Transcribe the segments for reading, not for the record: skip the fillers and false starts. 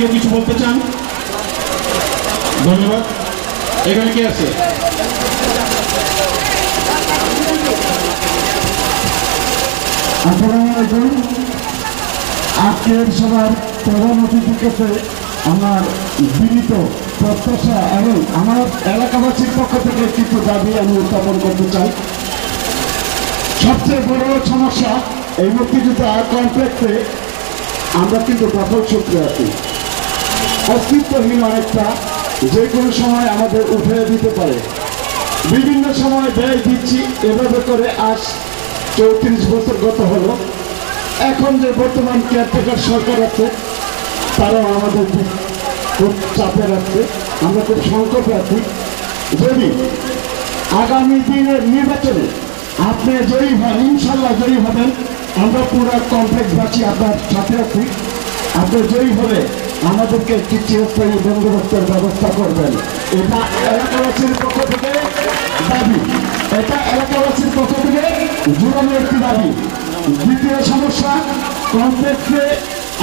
কেউ কিছু বলতে চান? ধন্যবাদ। এখানে কে আছে? আসসালামু আলাইকুম। আজকের সভার প্রধান অতিথির কাছে আমার বিনীত প্রত্যাশা এবং আমার এলাকাবাসীর পক্ষ থেকে কিছু দাবি আমি উত্থাপন করতে চাই। সবচেয়ে বড় সমস্যা, এই মুক্তিযোদ্ধা কমপ্লেক্সে আমরা কিন্তু দখল সূত্রে আছি। অস্তিত্বহীন অনেকটা যে কোনো সময় আমাদের উঠে দিতে পারে। বিভিন্ন সময় ব্যয় দিচ্ছি, এভাবে করে আজ 34 বছর গত হলো। এখন যে বর্তমান কেয়ারটেকার সরকার আছে, তারাও আমাদের খুব চাপে রাখছে। আমরা খুব সংকটে আছি। যদি আগামী দিনের নির্বাচনে আপনি জয়ী হন, ইনশাল্লাহ জয়ী হবেন, আমরা পুরো কমপ্লেক্সবাসী আপনার সাথে আছি। আপনি জয়ী হলে আমাদেরকে একটি চিরস্থায়ী বন্দোবস্তের ব্যবস্থা করবেন। এটা এলাকাবাসীর পক্ষ থেকে দাবি, এটা এলাকাবাসীর পক্ষ থেকে জোরালো একটি দাবি। দ্বিতীয় সমস্যা, কমপ্লেক্সে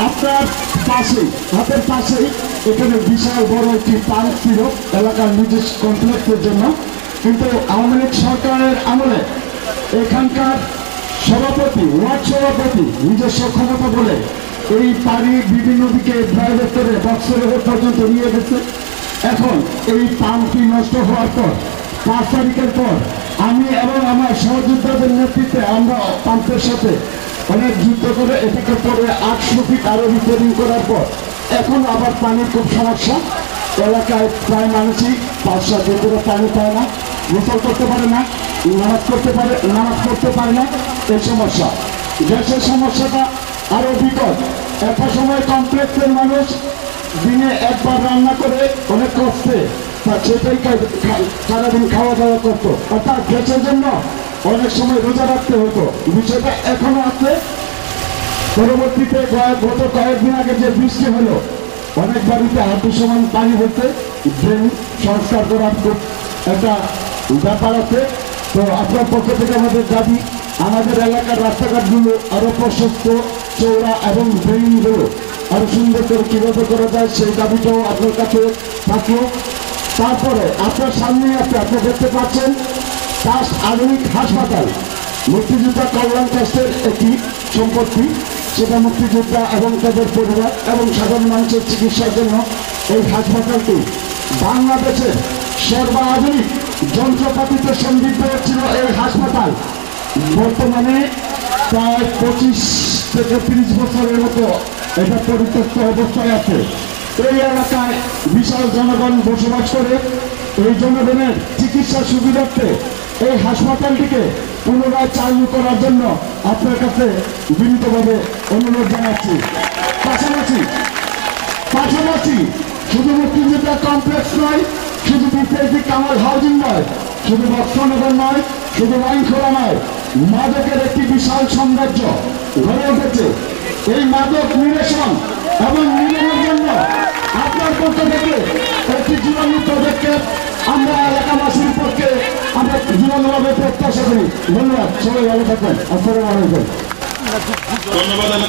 আপনার পাশে, হাতের পাশেই এখানে বিশাল বড় একটি পার্ক ছিল এলাকার নিজস্ব কমপ্লেক্সের জন্য, কিন্তু আওয়ামী লীগ সরকারের আমলে এখানকার সভাপতি, ওয়ার্ড সভাপতি নিজস্ব ক্ষমতা বলে এই পানি বিভিন্ন দিকে ড্রাইভার করে বক্সরের পর্যন্ত নিয়ে গেছে। এখন এই পাম্পটি নষ্ট হওয়ার পর 5 তারিখের পর আমি এবং আমার সহযোদ্ধাদের নেতৃত্বে আমরা পাম্পের সাথে অনেক যুদ্ধ করে এটাকে পরে 800 ফিট আরো রিপেয়ারিং করার পর এখন আবার পানির খুব সমস্যা। এলাকায় প্রায় মানুষই 5-7 দিন করে পানি পায় না, গোসল করতে পারে না, নামাজ পড়তে পারে না। এই সমস্যা, গ্যাসের সমস্যাটা আরো বিকট। একটা সময় কমপ্লেক্সের মানুষ দিনে একবার রান্না করে অনেক কষ্টে সেটাই সারাদিন খাওয়া দাওয়া করতো, অর্থাৎ গ্যাসের জন্য অনেক সময় রোজা রাখতে হতো। বিষয়টা এখনো আছে। পরবর্তীতে গত কয়েকদিন আগে যে বৃষ্টি হলো, অনেক বাড়িতে হাঁটু সমান পানি হচ্ছে, ড্রেন সংস্কার করার খুব একটা ব্যাপার আছে। তো আপনার পক্ষ থেকে আমাদের দাবি, আমাদের এলাকার রাস্তাঘাটগুলো আরো প্রশস্ত, চৌড়া এবং ড্রেনগুলো আরো সুন্দর করে কিভাবে করা যায় সেই দাবিটাও আপনার কাছে থাকলো। তারপরে আপনার সামনে আছে, আপনি দেখতে পাচ্ছেন ট্রাস্ট আধুনিক হাসপাতাল, মুক্তিযোদ্ধা কল্যাণ ট্রাস্টের একটি সম্পত্তি। সেটা মুক্তিযোদ্ধা এবং তাদের পরিবার এবং সাধারণ মানুষের চিকিৎসার জন্য এই হাসপাতালটি বাংলাদেশের সর্বাধুনিক যন্ত্রপাতিতে সমৃদ্ধ ছিল। এই হাসপাতাল বর্তমানে প্রায় 25 থেকে 30 বছরের মতো এটা পরিত্যক্ত অবস্থায় আছে। এই এলাকায় বিশাল জনগণ বসবাস করে। এই জনগণের চিকিৎসা সুবিধার্থে এই হাসপাতালটিকে পুনরায় চালু করার জন্য আপনার কাছে বিনীতভাবে অনুরোধ জানাচ্ছি। পাশাপাশি শুধু মুক্তিযোদ্ধা কমপ্লেক্স নয়, শুধু বিপিএসি কামাল হাউজিং নয়, শুধু বক্সনগর নয়, শুধু লাইনখোলা নয়, মাদকের একটি বিশাল সাম্রাজ্য গড়ে উঠেছে। এই মাদক নিরসন এবং নিধনের জন্য আপনার পক্ষ থেকে একটি জীবনী পদক্ষেপ আমরা এলাকাবাসীর পক্ষে আমরা জীবনভাবে প্রত্যাশা করি। ধন্যবাদ। সবাই ভালো থাকবেন। আসসালামু আলাইকুম। ধন্যবাদ।